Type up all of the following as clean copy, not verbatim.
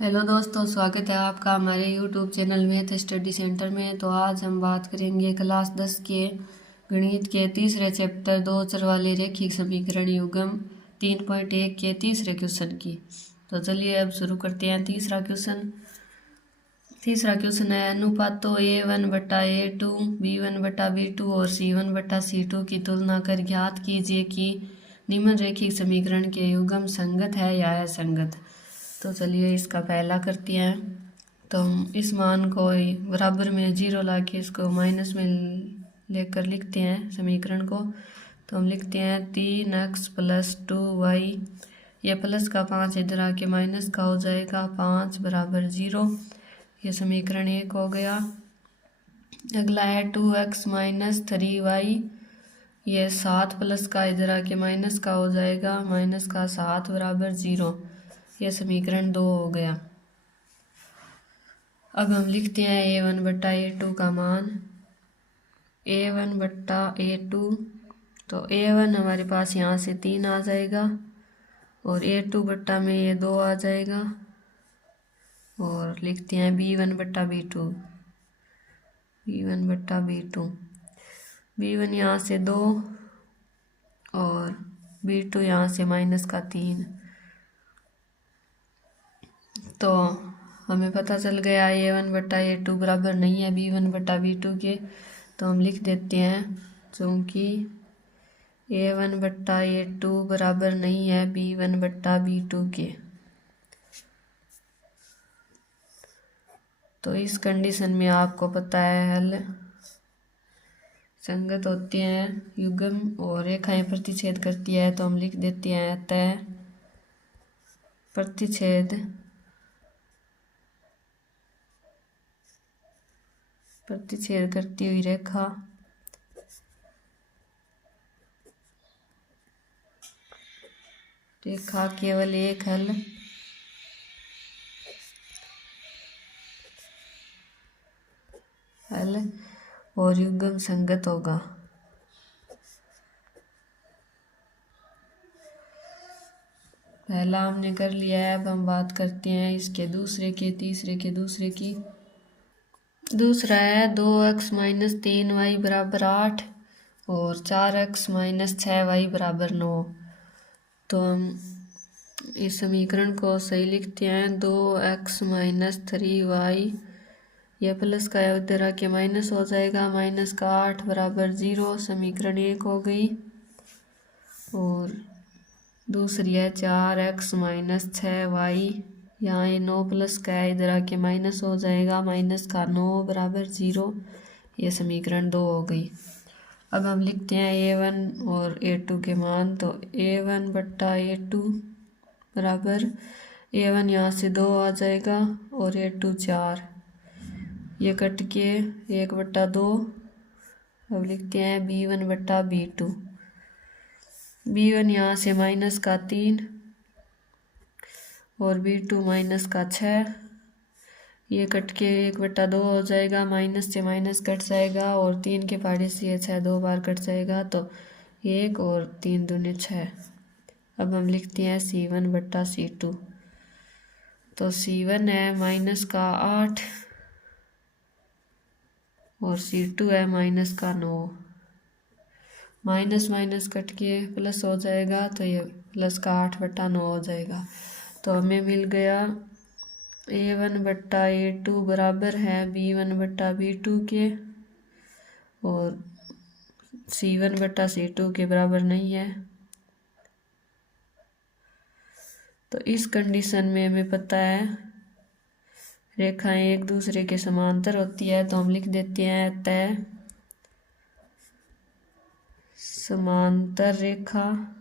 Hello दोस्तों, स्वागत है आपका हमारे YouTube channel math study centre में। तो आज हम बात करेंगे क्लास 10 के गणित के तीसरे चैप्टर दो चर वाले रैखिक समीकरण युग्म 3.1 के तीसरे क्वेश्चन की। तो चलिए अब शुरू करते हैं। तीसरा क्वेश्चन है अनुपातों A1/A2 B1/B2 और C1/C2 की तुलना कर ज्ञात कीजिए कि निम्न रैखिक समीकरण के युग्म संगत है या असंगत। तो चलिए इसका पहला करते हैं। तो हम इस मान को बराबर में 0 ला के इसको माइनस में लेकर लिखते हैं समीकरण को। तो हम लिखते हैं 3x + 2y, ये प्लस का 5 इधर आके माइनस का हो जाएगा, 5 = 0। ये समीकरण 1 हो गया। अगला है 2x - 3y, ये 7 प्लस का इधर आके माइनस का हो जाएगा, माइनस का 7 = 0। यह समीकरण 2 हो गया। अब हम लिखते हैं A1/A2 का मान। A1/A2, तो A1 हमारे पास यहाँ से 3 आ जाएगा और A2 बट्टा में ये 2 आ जाएगा। और लिखते हैं B1/B2, B1 यहाँ से 2 और B2 यहाँ से माइनस का 3। तो हमें पता चल गया A1/A2 बराबर नहीं है B1/B2 के। तो हम लिख देते हैं क्योंकि A1/A2 बराबर नहीं है B1/B2 के। तो इस कंडीशन में आपको पता है हल संगत होते हैं युग्म और रेखाएं प्रतिच्छेद करती है। तो हम लिख देते हैं अतः प्रतिच्छेद करती हुई रेखा केवल एक हल और युग्म संगत होगा। पहला हमने कर लिया है। अब हम बात करते हैं इसके तीसरे की। दूसरा है 2x - 3y = 8 और 4x - 6y = 9। तो हम इस समीकरण को सही लिखते हैं। 2x - 3y, यह प्लस का उधर आके माइनस हो जाएगा, माइनस का 8 = 0। समीकरण 1 हो गई। और दूसरी है 4x - 6y, यहाँ ये 9 प्लस का है, इधर आके माइनस हो जाएगा, माइनस का 9 = 0। ये समीकरण 2 हो गई। अब हम लिखते हैं A1 और A2 के मान। तो A1/A2 बराबर A1 यहाँ से 2 आ जाएगा और A2 4, ये कट के 1/2। अब लिखते हैं B1/B2, B1 यहाँ से माइनस का 3 और B2 माइनस का 6, ये कट के 1/2 हो जाएगा, माइनस से माइनस कट जाएगा और 3 के पहाड़े से ये 6 2 बार कट जाएगा, तो 1 और 3 दूनी 6। अब हम लिखते हैं C1/C2। तो C1 है माइनस का 8 और C2 है माइनस का 9। माइनस माइनस कट के प्लस हो जाएगा, तो ये प्लस का 8/9 हो जाएगा। तो हमें मिल गया A1/A2 बराबर है B1/B2 के और C1/C2 के बराबर नहीं है। तो इस कंडीशन में हमें पता है रेखाएं एक दूसरे के समांतर होती है। तो हम लिख देते हैं अतः समांतर रेखा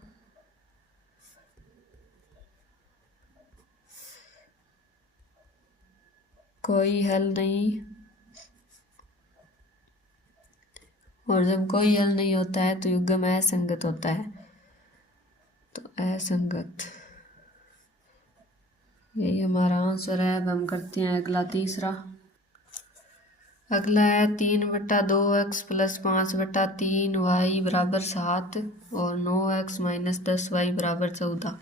कोई हल नहीं, और जब कोई हल नहीं होता है तो युग्म असंगत होता है। तो असंगत, यही हमारा आंसर है। अब हम करते हैं अगला तीसरा। अगला है 3/2x + 5/3y = 7 और 9x - 10y = 14।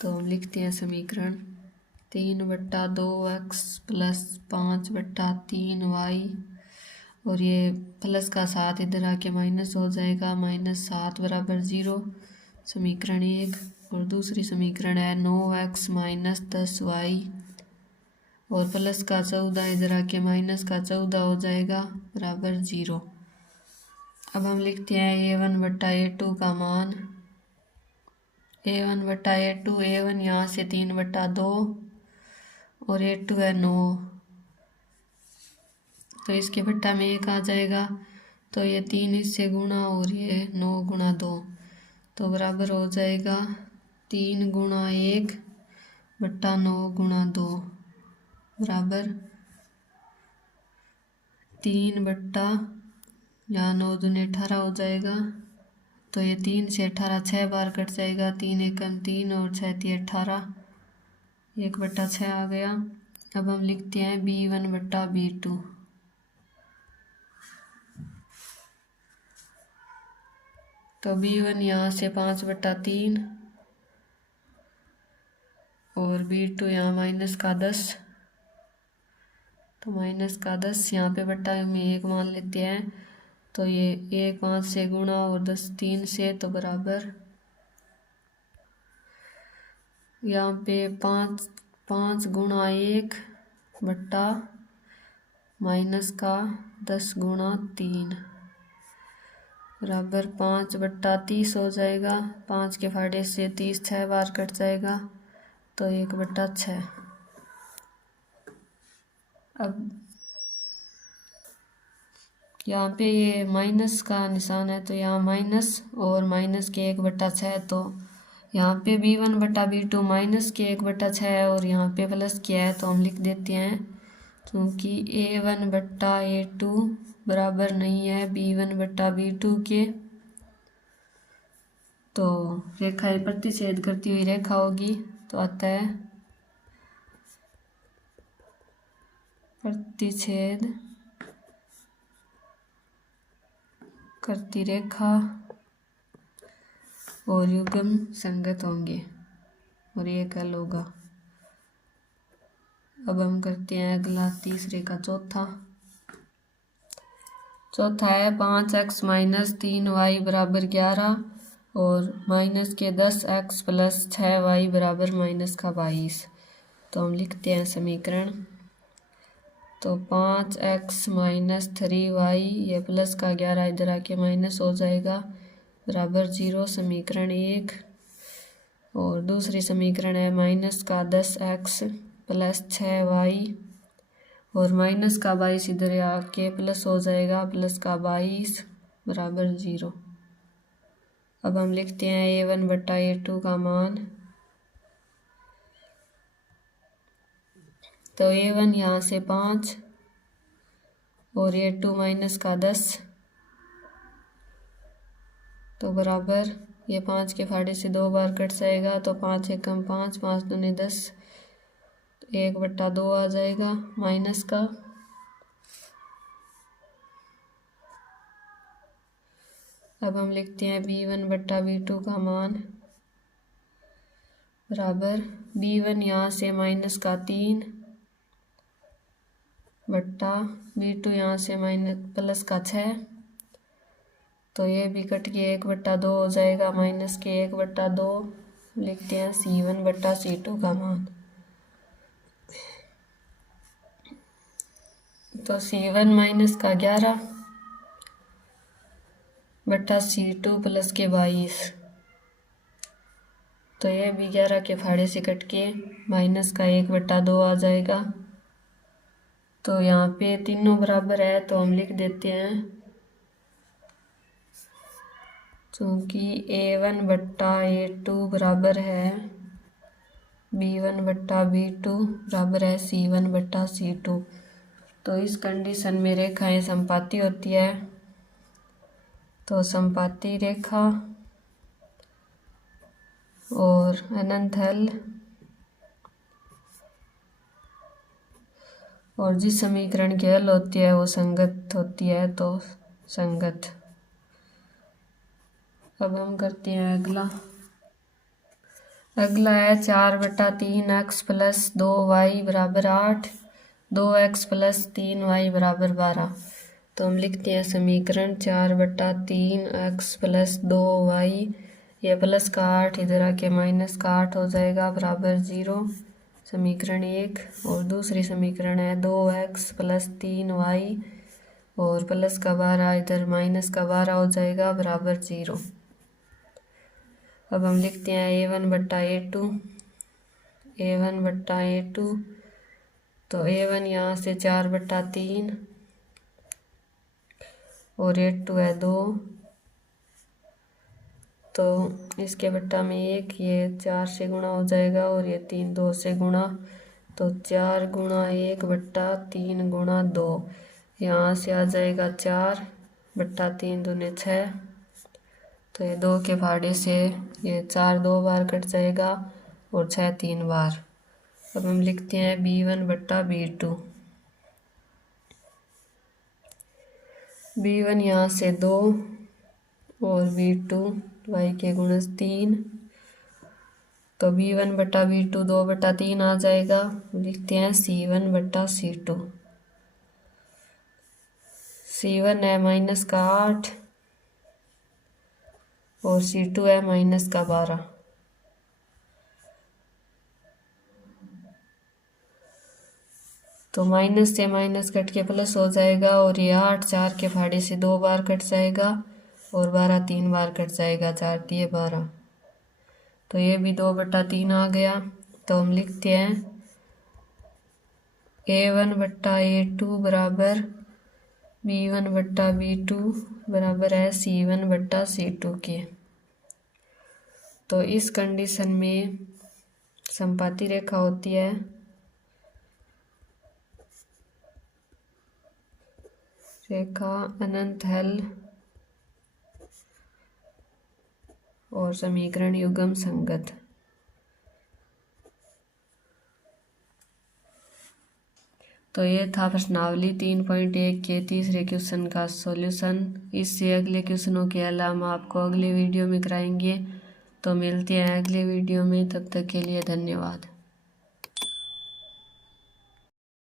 तो हम लिखते हैं समीकरण 3/2x प्लस 5/3y, और ये प्लस का 7 इधर आके माइनस हो जाएगा, -7 बराबर 0, समीकरण 1। और दूसरी समीकरण है 9x माइनस 10y, और प्लस का 14 इधर आके माइनस का 14 हो जाएगा बराबर 0। अब हम लिखते हैं a1/a2 का मान। a1/a2, a1 यहाँ से 3/2 और a2 है 9, तो इसके बट्टा में 1 आ जाएगा, तो ये 3 इससे गुणा और ये 9 गुणा 2, तो बराबर हो जाएगा 3 गुणा 1 बट्टा 9 गुणा 2 बराबर 3 बट्टा, यहाँ 9 दूनी 18 हो जाएगा, तो ये 3 से 18 6 बार कट जाएगा, 3 एकम 3 और 6 3 18, 1/6 आ गया। अब हम लिखते हैं b1/b2। तो b1 यहाँ से 5/3 और b2 यहाँ माइनस का 10, तो माइनस का 10 यहाँ पे बट्टा में 1 मान लेते हैं, तो ये 1 5 से गुणा और 10 3 से, तो बराबर यहाँ पे 5 गुणा 1 बट्टा माइनस का 10 गुणा 3 बराबर 5/30 हो जाएगा। 5 के फाड़े से 30 6 बार कट जाएगा, तो 1/6। अब यहाँ पे ये माइनस का निशान है, तो यहाँ माइनस और माइनस के 1/6, तो यहाँ पे b1/b2 माइनस के 1/6 है और यहाँ पे प्लस किया है, तो हम लिख देते हैं, क्योंकि a1/a2 बराबर नहीं है b1/b2 के, तो रेखा प्रतिच्छेद करती हुई रेखा होगी, तो आता है प्रतिच्छेद करती रेखा और युग्म संगत होंगे, और ये कल होगा। अब हम करते हैं अगला तीसरे का चौथा है 5x माइनस 3y बराबर 11 और माइनस के 10x प्लस 6y बराबर माइनस का 22, तो हम लिखते हैं समीकरण। तो 5x माइनस 3y, ये प्लस का 11 इधर आके माइनस हो जाएगा बराबर 0, समीकरण 1। और दूसरी समीकरण है माइनस का 10x प्लस 6y और माइनस का 22 इधर आके प्लस हो जाएगा, प्लस का 22 बराबर 0। अब हम लिखते हैं a1/a2 का मान। तो a1 यहाँ से 5 और a2 माइनस का 10, तो बराबर ये 5 के फाड़े से 2 बार कट जाएगा, तो 5 एकम 5 5 दूनी 10, 1/2 आ जाएगा माइनस का। अब हम लिखते हैं b1/b2 का मान बराबर b1 यहाँ से माइनस का 3 बट्टा b2 यहाँ से माइनस प्लस का 6, तो ये भी कट के 1/2 हो जाएगा, माइनस के 1/2। लिखते हैं c1/c2 का मान। तो c1 माइनस का 11 बट्टा c2 प्लस के 22, तो ये भी 11 के फाड़े से कट के माइनस का 1/2 आ जाएगा। तो यहाँ पे तीनों बराबर है, तो हम लिख देते हैं, क्योंकि a1/a2 बराबर है b1/b2 बराबर है c1/c2। तो इस कंडीशन में रेखाएं समपाती होती है, तो समपाती रेखा और अनंत हल, और जिस समीकरण की हल होती है वो संगत होती है, तो संगत। अब हम करते हैं अगला। अगला है 4/3x प्लस 2y बराबर 8, 2x प्लस 3y बराबर 12। तो हम लिखते हैं समीकरण 4/3x प्लस 2y, ये प्लस का 8 इधर आके माइनस का 8 हो जाएगा बराबर 0, समीकरण 1। और दूसरी समीकरण है 2x प्लस 3y और प्लस का 12 इधर माइनस का 12 हो जाएगा बराबर 0। अब हम लिखते हैं a1/a2, a1/a2। तो a1 यहाँ से 4/3 और a2 है 2, तो इसके बट्टा में 1, ये 4 से गुणा हो जाएगा और ये 3 2 से गुणा, तो 4 गुणा 1/3 गुणा 2, यहाँ से आ जाएगा 4/3 दूने 6। तो ये 2 के भाड़े से ये 4 2 बार कट जाएगा और 6 3 बार। अब हम लिखते हैं b1/b2, b1 यहाँ से 2 और b2 y के गुणज 3, तो b1/b2 2/3 आ जाएगा। लिखते हैं c1/c2, c1 है माइनस का 8 और c2 है माइनस का 12। तो माइनस से माइनस कट के प्लस हो जाएगा और ये 8 4 के भाड़े से 2 बार कट जाएगा और 12 3 बार कट जाएगा, 4 3 12। तो ये भी 2/3 आ गया। तो हम लिखते हैं a1/a2 बराबर b1/b2 बराबर है c1/c2 के। तो इस कंडीशन में समपाती रेखा होती है रेखा अनंत हल और समीकरण युग्म संगत। तो ये था प्रश्नावली 3.1 के तीसरे क्वेश्चन का सॉल्यूशन। इससे अगले क्वेश्चनों के अलावा हम आपको अगले वीडियो में कराएंगे। तो मिलते हैं अगले वीडियो में, तब तक के लिए धन्यवाद।